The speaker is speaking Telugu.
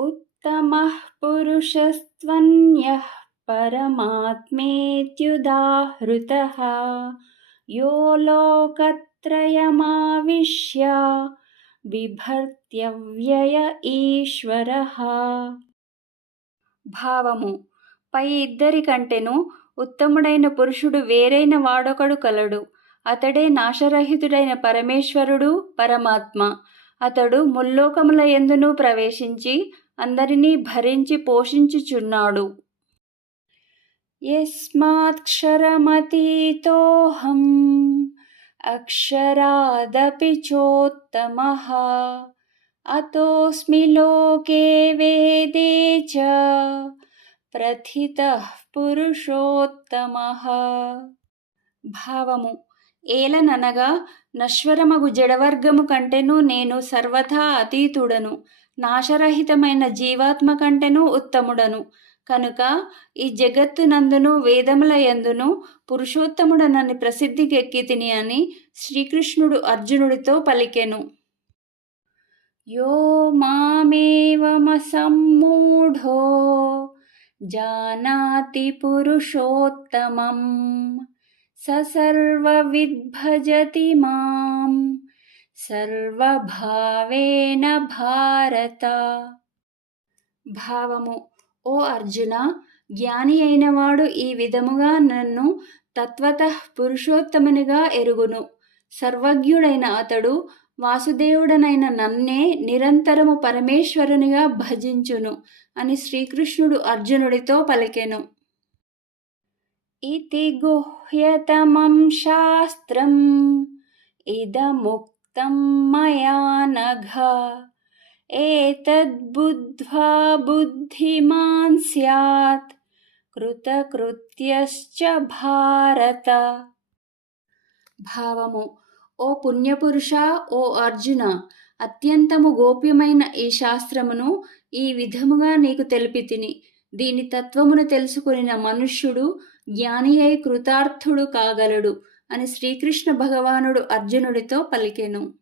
उत्तमः पुरुषस्त्वन्यः परमात्मेत्युदाहृतः यो लोकत्रयमाविश्य బిభర్త్యవ్యయ ఈశ్వరః. భావము: పై ఇద్దరి కంటెను ఉత్తముడైన పురుషుడు వేరైన వాడొకడు కలడు. అతడే నాశరహితుడైన పరమేశ్వరుడు, పరమాత్మ. అతడు ముల్లోకముల యందును ప్రవేశించి అందరినీ భరించి పోషించుచున్నాడు. యస్మాక్షరమతీతోహం అక్షరాదపి చోత్తమః అతోస్మి లోకే వేదే చ ప్రథితః పురుషోత్తమః. భావము: ఏలననగా నశ్వరమగు జడవర్గము కంటెను నేను సర్వథా అతీతుడను, నాశరహితమైన జీవాత్మ కంటెను ఉత్తముడను. కనుక ఈ జగత్తునందును వేదముల యందును పురుషోత్తముడనని ప్రసిద్ధికెక్కితిని అని శ్రీకృష్ణుడు అర్జునుడితో పలికెను. యో మామేవమసమ్మూఢో జానాతి పురుషోత్తమం స సర్వవిద్ భజతి మాం సర్వభావేన భారత. భావము: ఓ అర్జున, జ్ఞాని అయినవాడు ఈ విధముగా నన్ను తత్వతః పురుషోత్తమునిగా ఎరుగును. సర్వజ్ఞుడైన అతడు వాసుదేవుడనైన నన్నే నిరంతరము పరమేశ్వరునిగా భజించును అని శ్రీకృష్ణుడు అర్జునుడితో పలికెను. ఇతి గుహ్యతమం శాస్త్రం ఇదముక్తం మయా నఘ ఏతద్బుద్ధ్వా బుద్ధిమాన్ స్యాత్ కృతకృత్యశ్చ భారత. భావము: ఓ పుణ్యపురుష, ఓ అర్జున, అత్యంతము గోప్యమైన ఈ శాస్త్రమును ఈ విధముగా నీకు తెలిపితిని. దీని తత్వమును తెలుసుకొనిన మనుష్యుడు జ్ఞాని అయి కృతార్థుడు కాగలడు అని శ్రీకృష్ణ భగవానుడు అర్జునుడితో పలికెను.